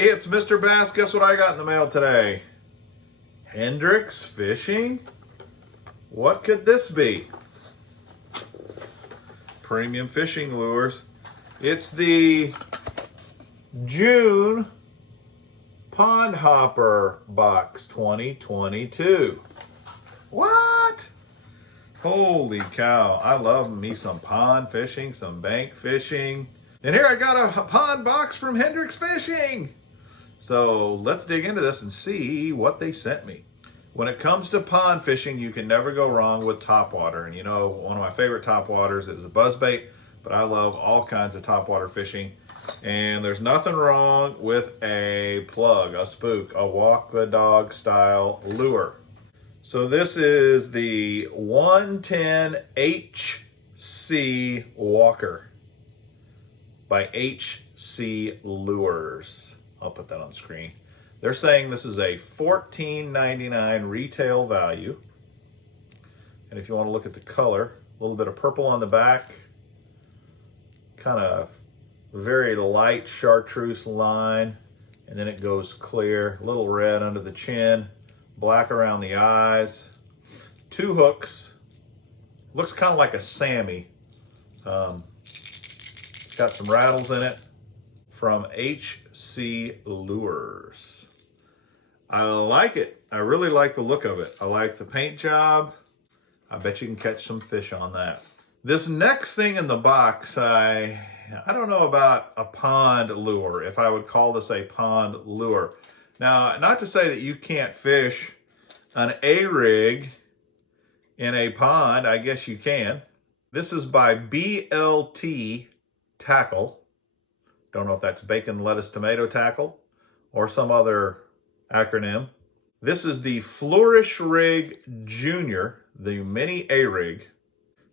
Hey, it's Mr. Bass. Guess what I got in the mail today? Hendrix Fishing? What could this be? Premium fishing lures. It's the June Pond Hopper Box 2022. What? Holy cow. I love me some pond fishing, some bank fishing. And here I got a pond box from Hendrix Fishing. So let's dig into this and see what they sent me. When it comes to pond fishing, you can never go wrong with topwater. And you know, one of my favorite topwaters is a buzzbait, but I love all kinds of topwater fishing. And there's nothing wrong with a plug, a spook, a walk the dog style lure. So this is the 110 HC Walker by HC Lures. I'll put that on the screen. They're saying this is a $14.99 retail value. And if you want to look at the color, a little bit of purple on the back, kind of very light chartreuse line, and then it goes clear, a little red under the chin, black around the eyes, 2 hooks, looks kind of like a Sammy. It's got some rattles in it from HC Lures. I like it. I really like the look of it. I like the paint job. I bet you can catch some fish on that. This next thing in the box, I don't know about a pond lure, if I would call this a pond lure. Now, not to say that you can't fish an A-rig in a pond, I guess you can. This is by BLT Tackle. Don't know if that's bacon, lettuce, tomato tackle or some other acronym. This is the Flourish Rig Junior, the mini A-rig,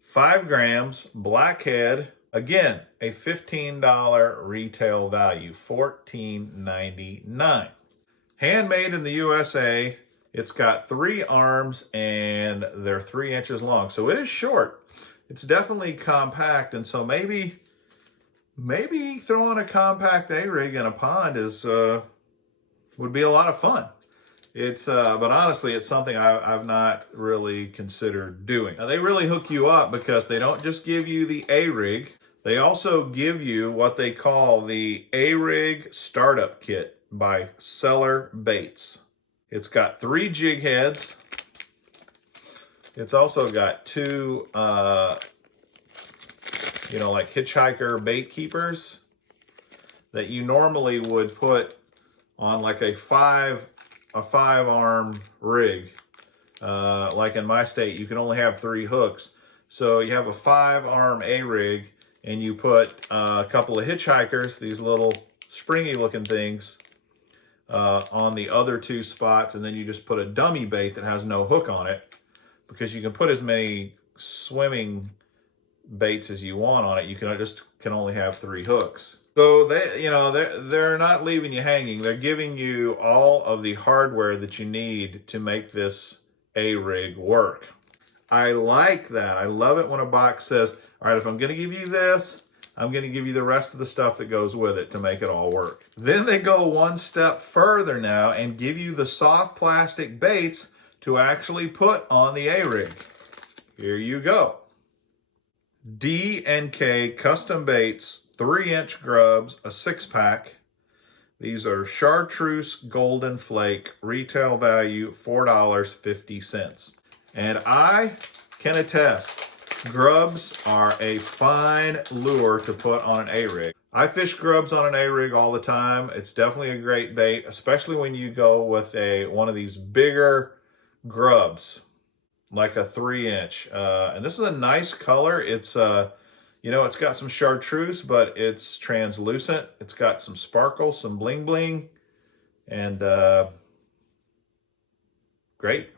5 grams, blackhead. Again, a $15 retail value, $14.99. Handmade in the USA. It's got 3 arms and they're 3 inches long. So it is short. It's definitely compact, and so maybe throwing a compact A-rig in a pond is would be a lot of fun. It's but honestly, it's something I've not really considered doing. Now, they really hook you up because they don't just give you the A-rig. They also give you what they call the A-rig Startup Kit by Cellar Baits. It's got 3 jig heads. It's also got 2, like hitchhiker bait keepers that you normally would put on like a 5-arm rig. Like in my state, you can only have 3 hooks. So you have a 5-arm A-rig, and you put a couple of hitchhikers, these little springy looking things, on the other 2 spots, and then you just put a dummy bait that has no hook on it, because you can put as many swimming baits as you want on it. You can only have 3 hooks. So they're not leaving you hanging. They're giving you all of the hardware that you need to make this A-rig work. I like that. I love it when a box says, all right, if I'm going to give you this, I'm going to give you the rest of the stuff that goes with it to make it all work. Then they go one step further now and give you the soft plastic baits to actually put on the A-rig. Here you go. D&K Custom Baits, 3-inch grubs, a 6-pack. These are chartreuse golden flake, retail value $4.50. And I can attest, grubs are a fine lure to put on an A-rig. I fish grubs on an A-rig all the time. It's definitely a great bait, especially when you go with one of these bigger grubs, like a 3-inch. And this is a nice color. It's it's got some chartreuse, but it's translucent. It's got some sparkle, some bling bling, and great.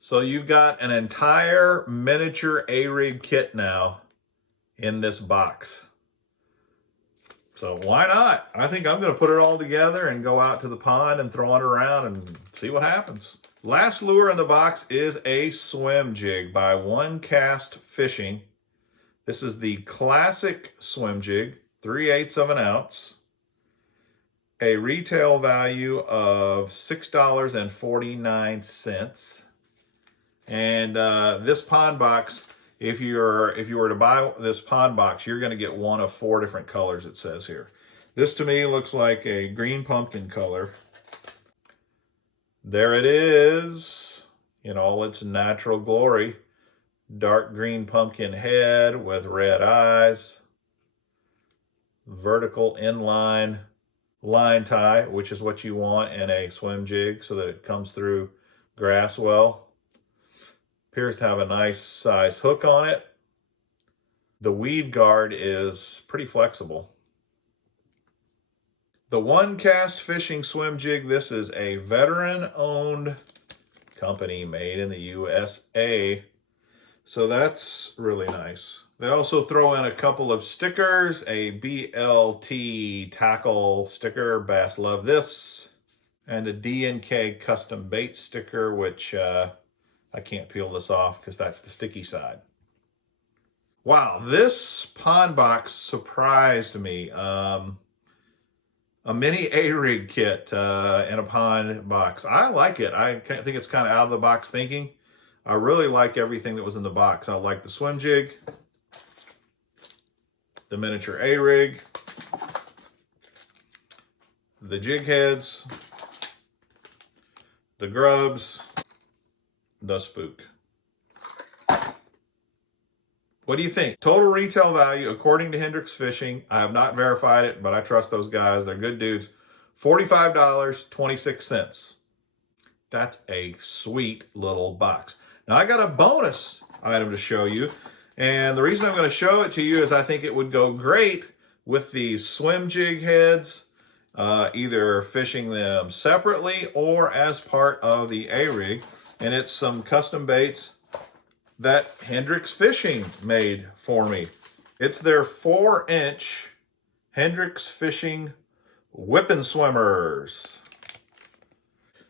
So you've got an entire miniature A-rig kit now in this box. So why not? I think I'm going to put it all together and go out to the pond and throw it around and see what happens. Last lure in the box is a swim jig by One Cast Fishing. This is the classic swim jig, 3/8 of an ounce. a retail value of $6.49. And this pond box, if you were to buy this pond box, you're going to get one of 4 different colors, it says here. This to me looks like a green pumpkin color. There it is in all its natural glory. Dark green pumpkin head with red eyes. Vertical inline line tie, which is what you want in a swim jig so that it comes through grass well. Appears to have a nice size hook on it. The weed guard is pretty flexible. The One Cast Fishing Swim Jig, this is a veteran-owned company made in the USA. So that's really nice. They also throw in a couple of stickers, a BLT tackle sticker, bass love this, and a D&K custom bait sticker, which I can't peel this off because that's the sticky side. Wow, this pond box surprised me. A mini A-rig kit in a pond box. I like it. I think it's kind of out of the box thinking. I really like everything that was in the box. I like the swim jig, the miniature A-rig, the jig heads, the grubs, the spook. What do you think? Total retail value, according to Hendrix Fishing, I have not verified it, but I trust those guys. They're good dudes. $45.26. That's a sweet little box. Now, I got a bonus item to show you, and the reason I'm going to show it to you is I think it would go great with these swim jig heads, either fishing them separately or as part of the A-rig, and it's some custom baits that Hendrix Fishing made for me. It's their 4-inch Hendrix Fishing Whippin' Swimmers.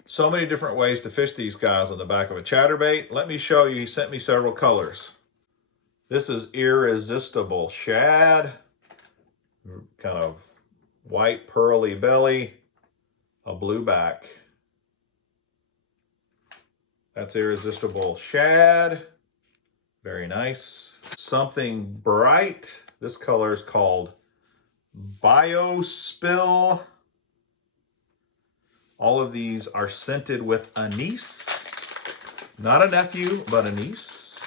So many different ways to fish these guys on the back of a chatterbait. Let me show you. He sent me several colors. This is Irresistible Shad. Kind of white pearly belly. A blue back. That's Irresistible Shad. Very nice. Something bright. This color is called Biospill. All of these are scented with anise. Not a nephew, but anise.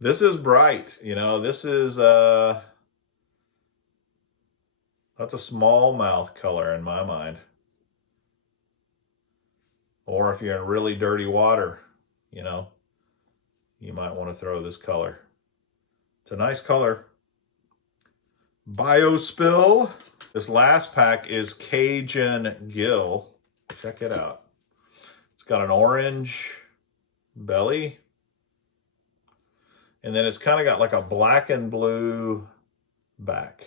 This is bright. You know, this is, that's a smallmouth color in my mind. Or if you're in really dirty water, you know, you might want to throw this color. It's a nice color. Biospill. This last pack is Cajun Gill. Check it out. It's got an orange belly. And then it's kind of got like a black and blue back.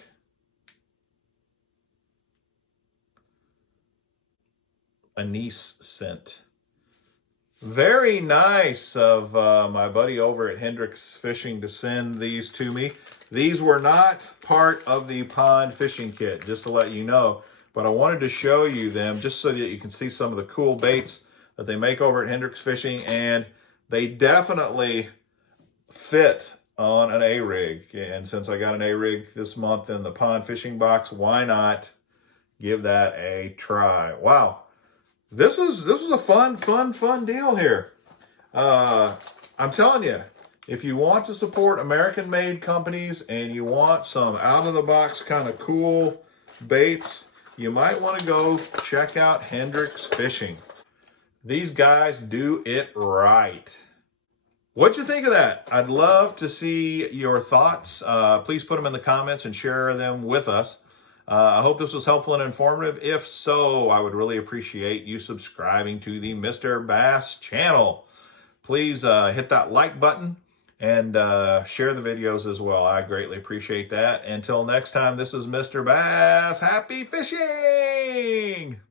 Anise scent. Very nice of my buddy over at Hendrix Fishing to send these to me. These were not part of the pond fishing kit, just to let you know, but I wanted to show you them just so that you can see some of the cool baits that they make over at Hendrix Fishing, and they definitely fit on an A-rig. And since I got an A-rig this month in the pond fishing box, why not give that a try? Wow. This was a fun deal here. I'm telling you, if you want to support American-made companies and you want some out-of-the-box kind of cool baits, you might want to go check out Hendrix Fishing. These guys do it right. What'd you think of that? I'd love to see your thoughts. Please put them in the comments and share them with us. I hope this was helpful and informative. If so, I would really appreciate you subscribing to the Mr. Bass channel. Please hit that like button and share the videos as well. I greatly appreciate that. Until next time, this is Mr. Bass. Happy fishing!